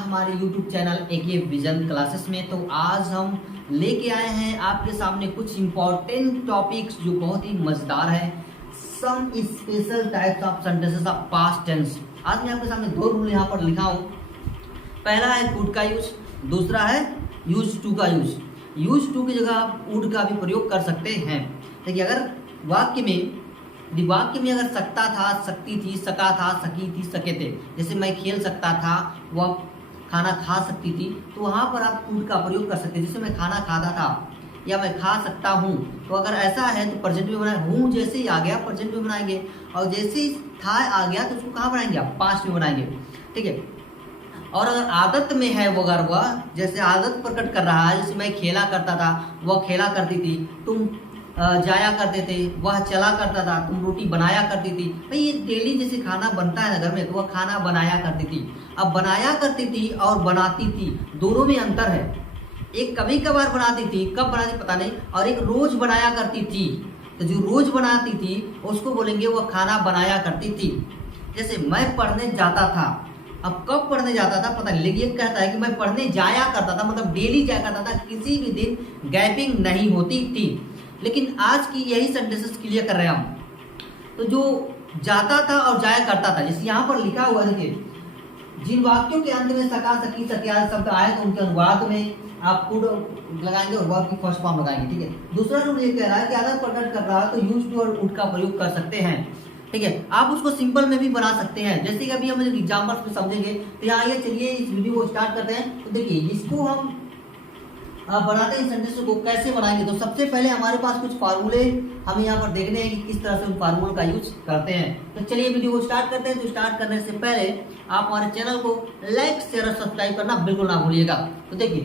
हमारे YouTube channel AK vision classes में। तो आज हम लेके आए हैं आपके सामने कुछ इम्पोर्टेंट टॉपिक्स जो बहुत ही मजेदार है। Some special types of sentences of past tense. आज मैं आपके सामने दो रूल यहाँ पर लिखा हूँ। पहला है कुड का यूज, दूसरा है यूज टू का यूज। यूज टू की जगह आप वुड का भी प्रयोग कर सकते हैं। देखिए, अगर वाक्य में अगर सकता था, सकती थी, सका था, सकी थी, सके थे, जैसे मैं खेल सकता था, वह खाना खा सकती थी, तो वहाँ पर आप कुड का प्रयोग कर सकते हैं। जैसे मैं खाना खाता था या मैं खा सकता हूँ, तो अगर ऐसा है तो प्रेजेंट में बनाए। हूँ जैसे ही आ गया प्रेजेंट में बनाएंगे, और जैसे ही था आ गया तो उसको कहाँ बनाएंगे आप? पास्ट में बनाएंगे। ठीक है। और अगर आदत में है वो, अगर वह जैसे आदत प्रकट कर रहा है, जैसे मैं खेला करता था, वह खेला करती थी, तुम जाया करते थे, वह चला करता था, तुम रोटी बनाया करती थी। भाई ये डेली जैसे खाना बनता है घर में, तो वह खाना बनाया करती थी। अब बनाया करती थी और बनाती थी, दोनों में अंतर है। एक कभी कभार बनाती थी, कब बनाती पता नहीं, और एक रोज बनाया करती थी। तो जो रोज बनाती थी उसको बोलेंगे वह खाना बनाया करती थी। जैसे मैं पढ़ने जाता था, अब कब पढ़ने जाता था पता नहीं, लेकिन ये कहता है कि मैं पढ़ने जाया करता था, मतलब डेली जाया करता था, किसी भी दिन गैपिंग नहीं होती थी। लेकिन आज की यही सेंटेंसेस क्लियर कर रहे हैं हम। तो जो जाता था और जाया करता था, जैसे यहाँ पर लिखा हुआ है, देखिए जिन वाक्यों के अंत में सका, सकी, सकिया शब्द आए तो उनके अनुवाद में आप कुड लगाएंगे और वर्ब की फर्स्ट फॉर्म लगाएंगे। ठीक है। दूसरा रूल ये कह रहा है कि आदत प्रकट कर रहा है तो यूज टू और वुड का प्रयोग कर सकते हैं। ठीक है। आप उसको सिंपल में भी बना सकते हैं, जैसे कि अभी हम एग्जाम्पल्स में समझेंगे। तो यहाँ आइए, चलिए इस वीडियो को स्टार्ट करते हैं। तो देखिए, इसको हम बनाते हैं सेंटेंस को कैसे बनाएंगे। तो सबसे पहले हमारे पास कुछ फार्मूले हमें यहाँ पर देखने हैं कि किस तरह से उन फार्मूलों का यूज करते हैं। तो चलिए वीडियो को स्टार्ट करते हैं। तो स्टार्ट करने से पहले आप हमारे चैनल को लाइक, शेयर और सब्सक्राइब करना बिल्कुल ना भूलिएगा। तो देखिए,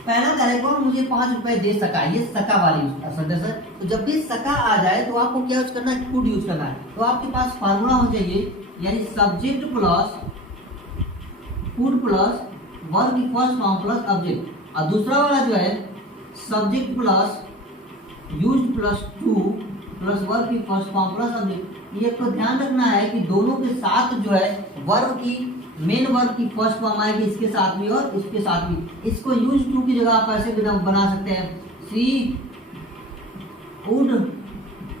पहला करेगा मुझे 5 रुपए दे सका, ये सका वाली सेंटेंस है। तो जब भी सका आ जाए तो आपको क्या यूज करना है? कुड यूज करना है। तो आपके पास फार्मूला हो जाइए, यानी subject plus could plus verb की फर्स्ट फॉर्म प्लस ऑब्जेक्ट। और दूसरा वाला जो है subject plus used plus two plus verb की फर्स्ट फॉर्म प्लस ऑब्जेक्ट। ये तो ध्यान रखना है कि दोनों के साथ जो है वर्ब की मेन वर्ब की फर्स्ट फॉर्म आएगी, इसके साथ भी और इसके साथ भी। इसको यूज टू की जगह आप ऐसे भी बना सकते हैं, सी वुड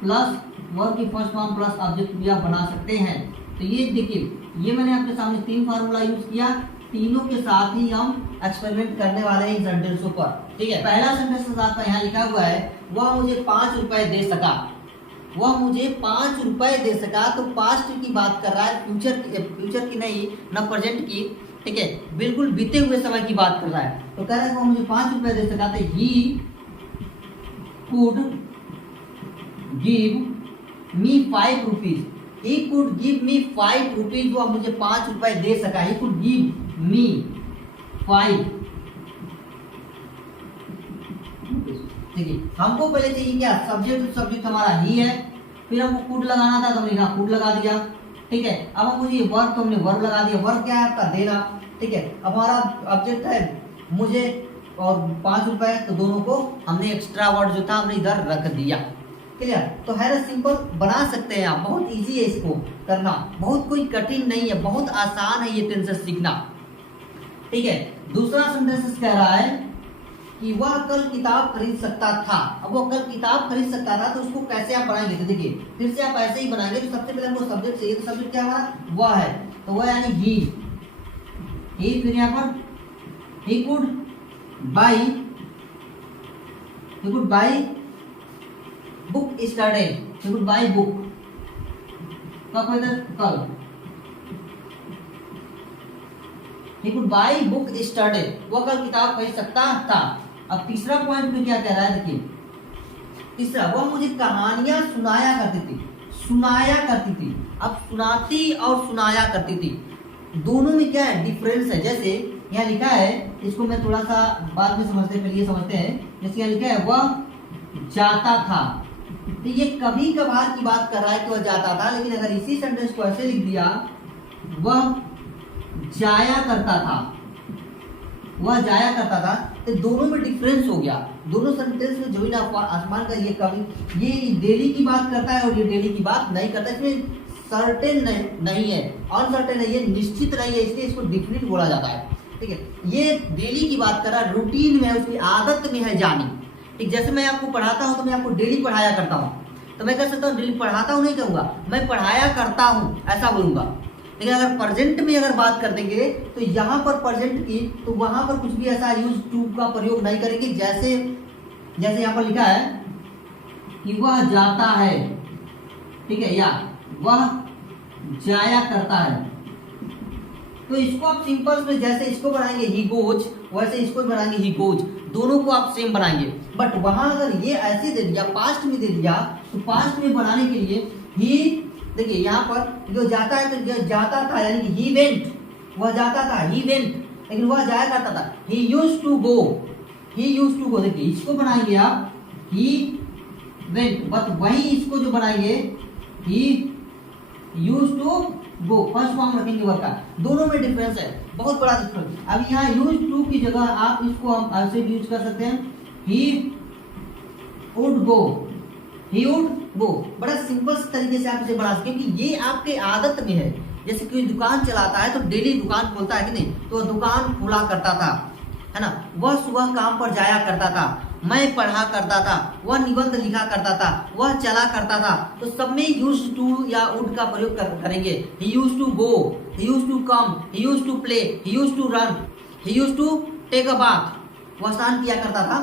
प्लस वर्ब की फर्स्ट फॉर्म प्लस ऑब्जेक्ट भी आप बना सकते हैं। तो ये देखिए, ये मैंने आपके सामने 3 फार्मूला यूज किया, तीनों के साथ ही हम एक्सपेरिमेंट करने वाले हैं इन सेंटेंसों पर। ठीक है। पहला सेंटेंस आपका यहाँ लिखा हुआ है, वह मुझे 5 रुपए दे सका। वह मुझे 5 रुपए दे सका, तो पास्ट की बात कर रहा है, फ्यूचर की नहीं, न प्रेजेंट की। ठीक है, बिल्कुल बीते हुए समय की बात कर रहा है। तो कह रहा है वो मुझे 5 रुपए दे सका, तो he could give me 5 rupees. He could give me 5 rupees. वह मुझे 5 रुपए दे सका। He could give me 5। ठीक है। हमको पहले चाहिए क्या? सब्जेक्ट हमारा ही है, फिर हमको कुड लगाना था तो हमने यहाँ कुड लगा दिया। ठीक है। अब हम मुझे वर्ब, तो हमने वर्ब लगा दिया। वर्ब क्या है आपका? देना। ठीक है। अब हमारा ऑब्जेक्ट है मुझे और 5 रुपए, तो दोनों को हमने एक्स्ट्रा वर्ड जो था हमने इधर रख दिया। क्लियर? तो है ना, सिंपल बना सकते हैं आप, बहुत इजी है इसको करना, बहुत कोई कठिन नहीं है, बहुत आसान है ये टेंसेस सीखना। ठीक है। दूसरा सेंटेंस कह रहा है कि वह कल किताब खरीद सकता था। अब वो कल किताब खरीद सकता था, तो उसको कैसे आप बनाएंगे? तो देखिए, फिर से आप ऐसे ही बनाएंगे। तो सबसे पहले हमको सब्जेक्ट चाहिए, तो सब्जेक्ट क्या हमारा? वह है, तो वह यानी ही। फिर यहाँ पर he could by book study. He could by book, कल। He could buy book study, वो कल किताब खरीद सकता था। अब तीसरा पॉइंट में क्या कह रहा है? देखिए, तीसरा, वह मुझे कहानियां सुनाया करती थी। अब सुनाती और सुनाया करती थी, दोनों में क्या है? डिफरेंस है। जैसे यहाँ लिखा है, इसको मैं थोड़ा सा बाद में समझते हैं, पहले समझते हैं। जैसे यहाँ लिखा है वह जाता था, तो ये कभी कभार की बात कर रहा है कि वह जाता था। लेकिन अगर इसी सेंटेंस को ऐसे लिख दिया, वह जाया करता था, तो दोनों में डिफरेंस हो गया। दोनों सेंटेंस में जमीन आसमान का ये कभी, ये डेली की बात करता है और ये डेली की बात नहीं करता। इसमें सर्टेन नहीं है, अनसर्टेन है, ये निश्चित नहीं है, इसलिए इसको डिफिनिट बोला जाता है। ठीक है, ये डेली की बात कर रहा है, रूटीन में है, उसकी आदत में है जानी। ठीक, जैसे मैं आपको पढ़ाता हूँ तो मैं आपको डेली पढ़ाया करता हूँ, तो मैं कह सकता हूँ डेली पढ़ाता हूँ नहीं कहूँगा, मैं पढ़ाया करता हूँ ऐसा बोलूँगा। लेकिन अगर प्रेजेंट में अगर बात कर देंगे तो यहाँ पर प्रेजेंट की, तो वहां पर कुछ भी ऐसा यूज टू का प्रयोग नहीं करेंगे। जैसे जैसे यहाँ पर लिखा है कि वह जाता है, ठीक है, या वह जाया करता है, तो इसको आप सिंपल में जैसे इसको बनाएंगे ही गोज, वैसे इसको बनाएंगे ही गोज, दोनों को आप सेम बनाएंगे। बट वहां अगर ये ऐसे दे दिया, पास्ट में दे दिया, तो पास्ट में बनाने के लिए ही, देखिए यहाँ पर जो जाता है तो जो जाता था यानी कि ही वेंट, वह जाता था, ही वेंट, लेकिन वह जाया करता था, he used to go, he used to go. देखिए इसको बनाएंगे आप ही वेंट, बट वही इसको जो बनाएंगे he used to go, first form रखेंगे वर्ब का। दोनों में डिफरेंस है, बहुत बड़ा डिफरेंस। अब यहाँ यूज्ड टू की जगह आप इसको हम ऐसे यूज कर सकते हैं, he would go, he would go. बड़ा सिंपल तरीके से आप इसे बना सकते हैं, क्योंकि ये आपके आदत में है। जैसे कोई दुकान चलाता है तो डेली दुकान खोलता है कि नहीं, तो दुकान खुला करता था, है ना, वह सुबह काम पर जाया करता था, मैं पढ़ा करता था, वह निबंध लिखा करता था, वह चला करता था। तो सब में यूज्ड टू या वुड का प्रयोग करेंगे। He used to go, he used to come, he used to play, he used to run, he used to take a bath, वह स्नान किया करता था।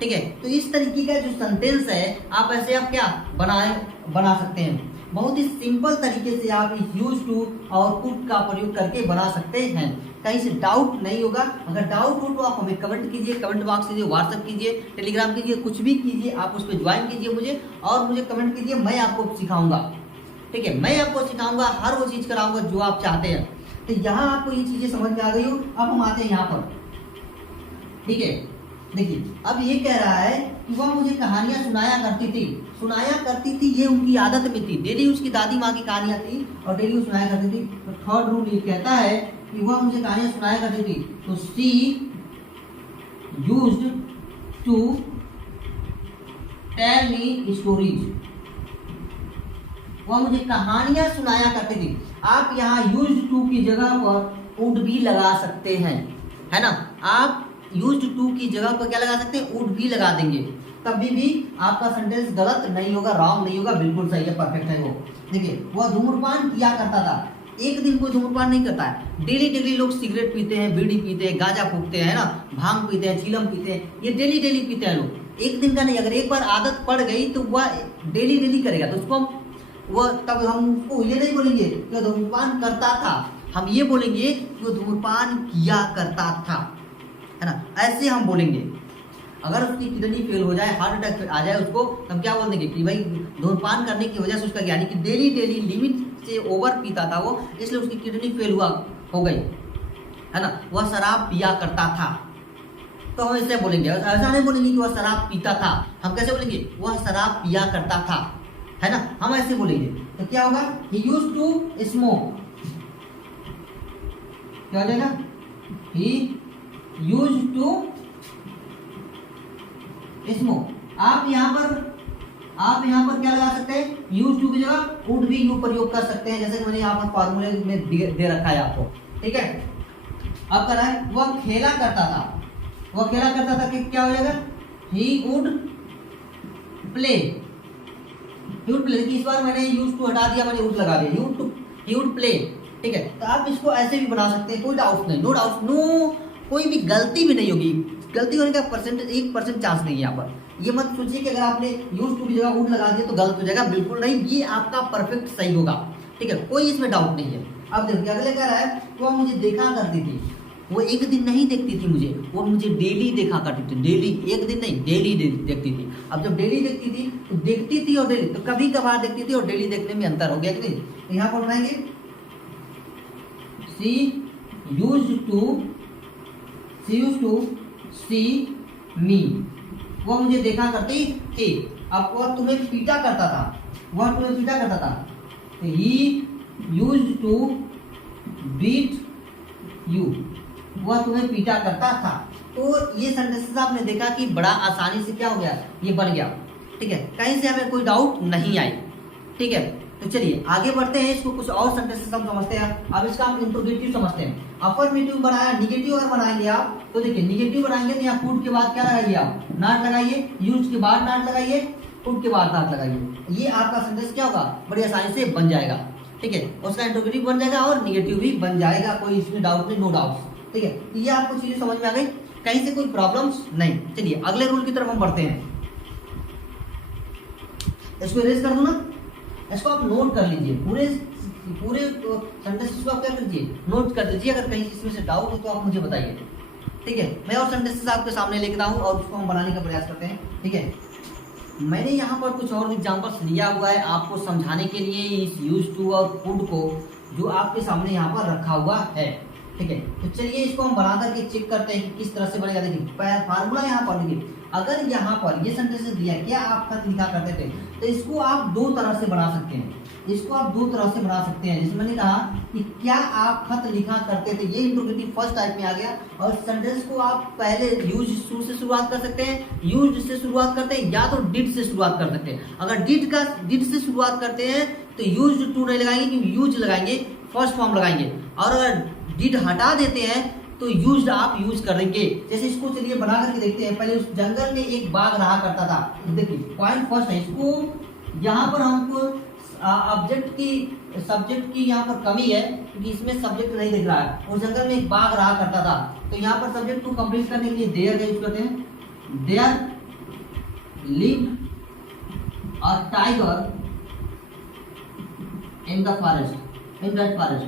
ठीक है, तो इस तरीके का जो सेंटेंस है आप ऐसे आप क्या बना सकते हैं। बहुत ही सिंपल तरीके से आप इस यूज टू और कुड का प्रयोग करके बना सकते हैं। कहीं से डाउट नहीं होगा। अगर डाउट हो तो आप हमें कमेंट कीजिए, कमेंट बॉक्स कीजिए, व्हाट्सएप कीजिए, टेलीग्राम कीजिए, कुछ भी कीजिए, आप उस पर ज्वाइन कीजिए मुझे और मुझे कमेंट कीजिए, मैं आपको सिखाऊंगा। ठीक है, मैं आपको सिखाऊंगा, हर वो चीज़ कराऊंगा जो आप चाहते हैं। तो यहाँ आपको ये चीज़ें समझ में आ गई हो। अब हम आते हैं यहाँ पर। ठीक है, देखिए अब ये कह रहा है कि वह मुझे कहानियां सुनाया करती थी, ये उनकी आदत में थी। डेली उसकी दादी माँ की कहानियां थी और डेली वो सुनाया करती थी। तो थर्ड रूल ये कहता है कि वह मुझे कहानियां सुनाया करती थी, तो she used to tell me stories, वह मुझे कहानियां सुनाया करती थी। आप यहाँ यूज्ड टू की जगह पर वुड भी लगा सकते हैं, है ना। आप यूज्ड टू की जगह पर क्या लगा सकते हैं, वुड भी लगा देंगे, तभी भी आपका सेंटेंस गलत नहीं होगा, रॉन्ग नहीं होगा, बिल्कुल सही है, परफेक्ट है वो। देखिए वह धूम्रपान किया करता था। एक दिन कोई धूम्रपान नहीं करता है। डेली डेली लोग सिगरेट पीते हैं, बीड़ी पीते हैं, गांजा फूकते हैं, ना, भांग पीते हैं, चीलम पीते हैं, ये डेली डेली पीते हैं लोग। एक दिन का नहीं, अगर एक बार आदत पड़ गई तो वह डेली डेली करेगा, तो उसको वह तब हम उसको ये नहीं बोलेंगे कि धूम्रपान करता था, हम ये बोलेंगे कि वो धूम्रपान किया करता था, है ना, ऐसे हम बोलेंगे। अगर उसकी किडनी फेल हो जाए, हार्ट अटैक आ जाए उसको, हम क्या बोल देंगे कि भाई धूम्रपान करने की वजह से उसका, यानी कि डेली डेली लिमिट से ओवर पीता था वो, इसलिए उसकी किडनी फेल हो गई, है ना, वह शराब पिया करता था। तो हम ऐसे बोलेंगे, ऐसा नहीं बोलेंगे कि वह शराब पीता था, हम कैसे बोलेंगे, वह शराब पिया करता था, है ना, हम ऐसे बोलेंगे। तो क्या होगा, ही यूज्ड टू स्मोक, क्या हो जाएगा, ही यूज्ड टू स्मोक। आप यहाँ पर क्या लगा सकते हैं, यूज टू की जगह वुड भी यू प्रयोग कर सकते हैं, जैसे कि मैंने यहाँ पर फॉर्मूले में दे रखा है आपको। ठीक है, अब कर रहा है वह खेला करता था, कि क्या हो जाएगा, ही वुड प्ले, इस बार मैंने यूज टू हटा दिया, मैंने वुड लगा दिया, ही वुड प्ले। ठीक है, तो आप इसको ऐसे भी बना सकते हैं, कोई डाउट नहीं, नो डाउट, नो कोई भी गलती भी नहीं होगी। गलती होने का परसेंटेज 1% चांस नहीं है यहाँ पर। ये मत सोचिए कि अगर आपने यूज टू की जगह वुड लगा दिया तो गलत हो जाएगा, बिल्कुल नहीं, ये आपका परफेक्ट सही होगा। ठीक है, कोई इसमें डाउट नहीं है। अब देखिए अगले कह रहा है वो मुझे देखा करती थी, वो एक दिन नहीं देखती थी मुझे, वो मुझे डेली देखा करती थी, डेली, एक दिन नहीं, डेली देखती थी। अब जब डेली देखती थी तो देखती थी और डेली, तो कभी कभार देखती थी और डेली देखने में अंतर हो गया कि नहीं। तो यहाँ पर बनाएंगे शी यूज्ड टू सी मी, वह मुझे देखा करती थी। अब वह तुम्हें पीटा करता था, तो he used to beat you, वह तुम्हें पीटा करता था। तो ये सेंटेंसेस आपने देखा कि बड़ा आसानी से क्या हो गया, ये बन गया। ठीक है, कहीं से हमें कोई डाउट नहीं आई। ठीक है, तो चलिए आगे बढ़ते हैं, इसको कुछ और सेंटेंसेस हम समझते हैं। अब इसका हम इंट्रोगेटिव समझते हैं। अफर्मेटिव बनाया, निगेटिव अगर बनाएंगे आप तो देखिए निगेटिव बनाएंगे तो यहाँ पुट के बाद क्या लगाइए आप, नॉट लगाइए, यूज के बाद नॉट लगाइए, पुट के बाद नॉट लगाइए। ये आपका सेंटेंस क्या होगा, बड़ी आसानी से बन जाएगा। ठीक है, उसका इंट्रोगेटिव बन जाएगा और निगेटिव भी बन जाएगा, कोई इसमें डाउट नहीं, नो डाउट। ठीक है, तो ये आपको चीजें समझ में आ गई, कहीं से कोई प्रॉब्लम्स नहीं। चलिए अगले रूल की तरफ हम बढ़ते हैं। इसको इरेज कर दो ना, इसको आप नोट कर लीजिए, पूरे सेंटेंसेस को आप क्या कर दीजिए, नोट कर दीजिए। अगर कहीं इसमें से डाउट हो तो आप मुझे बताइए। ठीक है, मैं और सेंटेंसेस आपके सामने लेकर आऊँ और उसको हम बनाने का प्रयास करते हैं। ठीक है, मैंने यहाँ पर कुछ और एग्जांपल्स लिया हुआ है आपको समझाने के लिए, इस यूज टू और कुड को जो आपके सामने यहाँ पर रखा हुआ है। ठीक है, तो चलिए इसको हम बना करके चेक करते हैं कि किस तरह से बनेगा। देखिए फार्मूला यहाँ पर देखिए, अगर यहाँ पर ये सेंटेंसेस दिया क्या आप खत लिखा करते थे, तो इसको आप दो तरह से बना सकते हैं। इसको आप दो तरह से बना सकते हैं, जैसे मैंने कहा कि क्या आप खत लिखा करते थे, ये इंट्रोगेटिव फर्स्ट टाइप में आ गया। और सेंटेंस को आप पहले यूज टू से शुरुआत कर सकते हैं, यूज से शुरुआत करते हैं, या तो डिड से शुरुआत कर सकते हैं। अगर डिड से शुरुआत करते हैं तो यूज टू नहीं लगाएंगे, क्योंकि यूज लगाएंगे, फर्स्ट फॉर्म लगाएंगे। और अगर डिड हटा देते हैं तो यूज आप यूज करेंगे। जैसे इसको चलिए बना करके देखते हैं। पहले उस जंगल में एक बाघ रहा करता था। देखिए पॉइंट फर्स्ट है, इसको यहाँ पर हमको सब्जेक्ट की यहाँ पर कमी है, क्योंकि इसमें सब्जेक्ट नहीं दिख रहा है। उस जंगल में एक बाघ रहा करता था, तो यहाँ पर सब्जेक्ट को कंप्लीट करने के लिए देयर का यूज करते हैं। There lived a tiger in the forest, in that forest.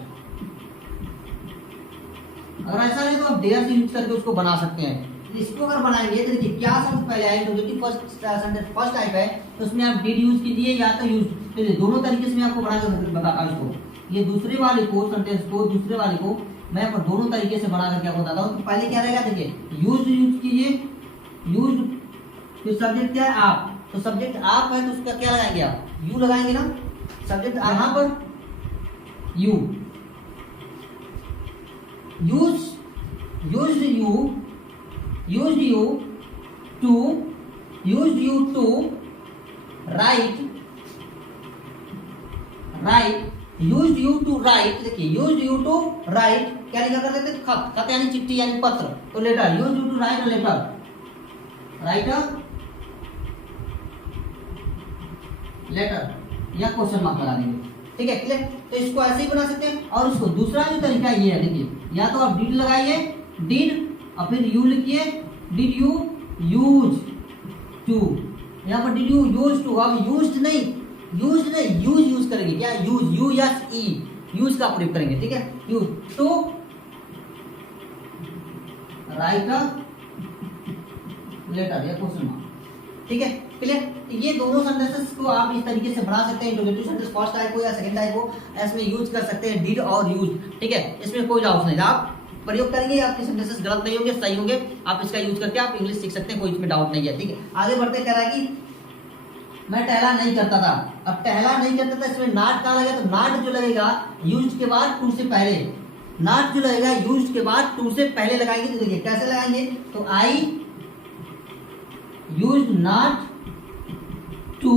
अगर ऐसा नहीं तो आप देयर से यूज करके उसको बना सकते हैं। इसको अगर बनाएंगे तो देखिए क्या शब्द पहले आए, इंट्रोगेटिव फर्स्ट टाइप है, तो उसमें आप डिड यूज कीजिए या तो यूज, तो दोनों तरीके से मैं आपको बना कर बताता हूँ। इसको ये दूसरे वाले को सेंटेंस को, दूसरे वाले को मैं आपको दोनों तरीके से बना करके आपको बताता हूँ। तो पहले क्या रहेगा, देखिए यूज कीजिए, यूज, फिर सब्जेक्ट क्या है आप, तो सब्जेक्ट आप है तो उसका क्या लगाएंगे आप, यू लगाएंगे ना। सब्जेक्ट यहाँ पर you, used you to write, used you to write। देखिए used you to write क्या लिखा करते थे, खत यानी चिट्ठी यानी पत्र, तो letter, used you to write a letter, write a letter या क्वेश्चन मार्क लगा देंगे। ठीक है, क्लियर। तो इसको ऐसे ही बना सकते हैं। और उसको दूसरा जो तरीका ये है, देखिए या तो आप डिड लगाइए, डिड और फिर यू लिखिए, डिड यू यूज टू, यहाँ पर डिड यू यूज टू, अब यूज नहीं, यूज करेंगे क्या, use, U S E, use का प्रयोग करेंगे। ठीक है, use to write a letter या क्वेश्चन मार्क। ठीक है, क्लियर। ये दोनों सेंटेंसेस को आप इस तरीके से बना सकते हैं। इंट्रोगेटिव सेंटेंस फर्स्ट टाइप हो या सेकंड टाइप हो, इसमें यूज कर सकते हैं डिड और यूज। ठीक है, इसमें कोई डाउट नहीं, आप प्रयोग करेंगे आपके सेंटेंसेस गलत नहीं होंगे, सही होंगे। आप इसका यूज करके आप इंग्लिश सीख सकते हैं, कोई इसमें डाउट नहीं है। ठीक है, आगे बढ़ते कह रहा है कि मैं टहला नहीं करता था। अब टहला नहीं करता था, इसमें नॉट कहाँ लगेगा, तो नॉट जो लगेगा यूज के बाद टू से पहले, नॉट जो लगेगा यूज के बाद टू से पहले लगाएंगे। तो देखिए कैसे लगाएंगे, तो I use not to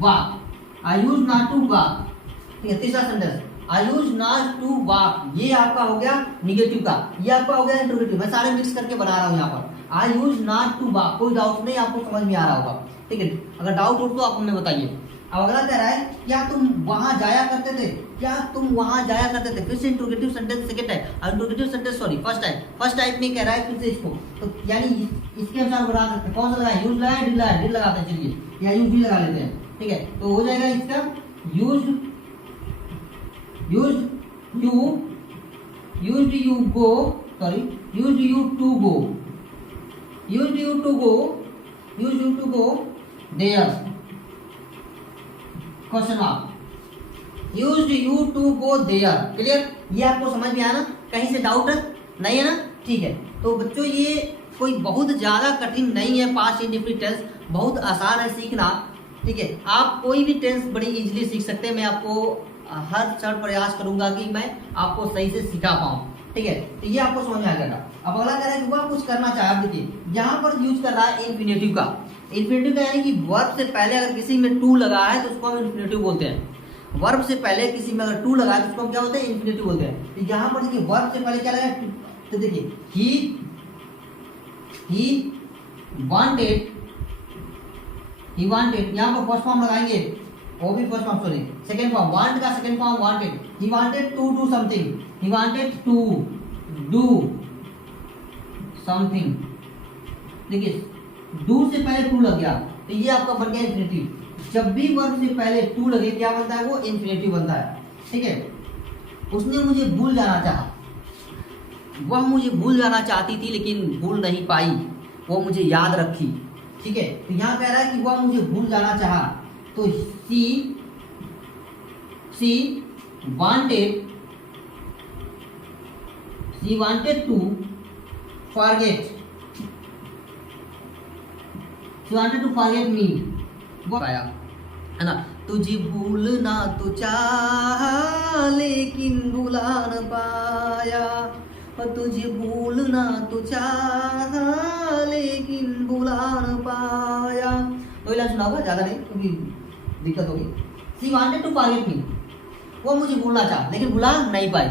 walk, I use not to walk. ठीक है, तीसरा sentence I use not to walk, ये आपका हो गया निगेटिव का, ये आपका हो गया इंट्रोगेटिव। मैं सारे मिक्स करके बना रहा हूँ यहाँ पर। आई यूज नॉट टू वॉक, कोई डाउट नहीं, आपको समझ में आ रहा होगा। ठीक है, अगर डाउट हो तो आप हमें बताइए। अब अगला कह रहा है क्या तुम वहां जाया करते थे, क्या तुम वहां जाया करते थे। फिर से interrogative sentence second type, interrogative sentence sorry first type में कह रहा है फिर से इसको, तो यानी इसके अनुसार बना सकते हैं। कौन सा लगाए, यूज लगाए, डिड लगाते हैं, चलिए या यूज भी लगा लेते हैं। ठीक है, तो हो जाएगा इसका use you go, sorry use you to go there, question mark, used you to go there. Clear, ये आपको समझ में आया ना, कहीं से डाउट नहीं है ना। ठीक है, तो बच्चों ये कोई बहुत ज्यादा कठिन नहीं है, पास्ट इंडेफिनिट टेंस बहुत आसान है सीखना। ठीक है, आप कोई भी टेंस बड़ी इजीली सीख सकते हैं। मैं आपको हर क्षण प्रयास करूंगा कि मैं आपको सही से सिखा पाऊं। ठीक है, तो ये आपको समझ में आ जाएगा। अब अगला कह रहा है कि वह कुछ करना चाहे। अब देखिए यहाँ पर यूज कर रहा है इंफिनिटिव का, इन्फिनेटिव का यानी कि वर्ब से पहले अगर किसी में टू लगा है तो उसको हम इन्फिनेटिव बोलते हैं। वर्ब से पहले किसी में अगर टू लगा है तो उसको हम क्या बोलते हैं, इन्फिनेटिव बोलते हैं। तो यहाँ पर देखिए वर्ब से पहले क्या लगा है, तो देखिए ही वांटेड, यहाँ पर फर्स्ट फॉर्म लगाएंगे, वो भी first form, sorry second form, want का second form wanted. He wanted to do something, he wanted to do something. देखिए डू से पहले टू लग गया तो ये आपका बन गया इन्फिनेटिव। जब भी वर्ब से पहले टू लगे क्या बनता है, वो इन्फिनेटिव बनता है। ठीक है, उसने मुझे भूल जाना चाहा, वह मुझे भूल जाना चाहती थी लेकिन भूल नहीं पाई, वो मुझे याद रखी। ठीक है, तो यहाँ कह रहा है कि वह मुझे भूल जाना चाहा, तो she wanted to forget, she wanted to forget me, वो आया है ना। तुझे भूलना तो चाहा लेकिन भुला न पाया, और तुझे भूलना तो चाहा लेकिन भुला न पाया। तो लाइन सुना होगा, ज्यादा नहीं क्योंकि दिक्कत होगी। She wanted to forget me, वो मुझे भूलना चाहा लेकिन भुला नहीं पाई,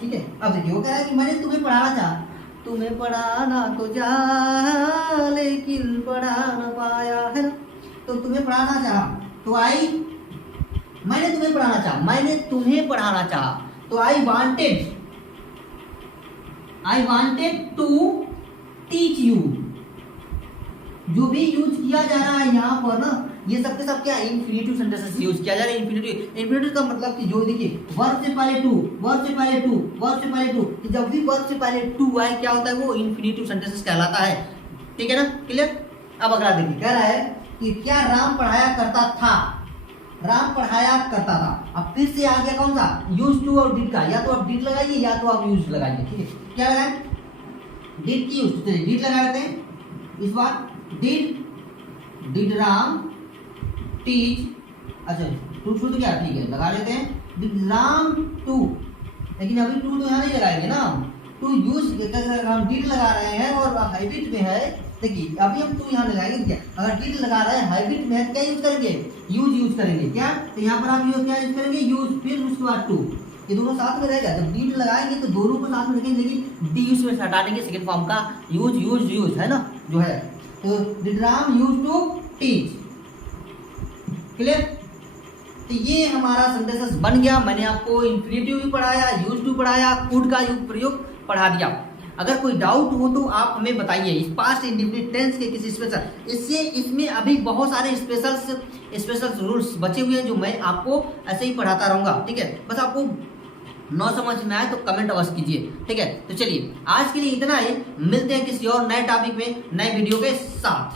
ठीक है। अब देखिए वो कह रहा है कि मैंने तुम्हें पढ़ाना चाहा, तुम्हें पढ़ाना तो चाहा लेकिन पढ़ा न पाया, है ना। तो तुम्हें पढ़ाना चाहा तो मैंने तुम्हें पढ़ाना चाहा, तो I wanted to teach you. जो भी यूज किया जा रहा है यहाँ पर ना, ये सब के सब क्या इन्फिनेटिव सेंटेंसेस यूज किया जा रहा है। इन्फिनेटिव का मतलब कि जो देखिए वर्ब से पहले टू, तो जब भी वर्ब से पहले टू आए क्या होता है, वो इन्फिनेटिव सेंटेंसेस कहलाता है। ठीक है ना, क्लियर। अब अगला देखिए कह रहा है कि क्या राम पढ़ाया करता था, अब फिर से आ गया कौन सा, यूज टू और डिड का, या तो आप डिड लगाइए या तो आप यूज लगाइए। ठीक है, क्या लगाए, डिड की यूज, डिड लगा देते हैं इस बार। डिड राम टीच, अच्छा टू तो क्या, ठीक है लगा लेते हैं, डिड राम टू, लेकिन अभी टू तो यहाँ नहीं लगाएंगे ना, टू यूज हम डिड लगा रहे हैं और हैबिट में है। देखिए अभी हम टू यहाँ लगाएंगे, क्या अगर डिड लगा रहे हैं हैबिट में है क्या यूज करेंगे, यूज करेंगे क्या, तो यहाँ पर आप क्या यूज करेंगे, यूज, फिर उसके बाद टू, ये दोनों साथ में रहेगा। जब डिड लगाएंगे तो दोनों को साथ में रखेंगे, लेकिन डी यूज में हटा देंगे सेकंड फॉर्म का, यूज है ना जो है। तो did Ram use to teach, clear. तो ये हमारा सेंटेंसेस बन गया। मैंने आपको इन्फिनेटिव भी पढ़ाया, यूज टू पढ़ाया, कुड का प्रयोग पढ़ा दिया। अगर कोई डाउट हो तो आप हमें बताइए इस पास्ट इंडेफिनिट टेंस के किसी स्पेशल, इसमें अभी बहुत सारे स्पेशल रूल्स बचे हुए हैं जो मैं आपको ऐसे ही पढ़ाता रहूंगा। ठीक है, बस आपको न समझ में आए तो कमेंट अवश्य कीजिए। ठीक है, तो चलिए आज के लिए इतना ही, मिलते हैं किसी और नए टॉपिक में नए वीडियो के साथ।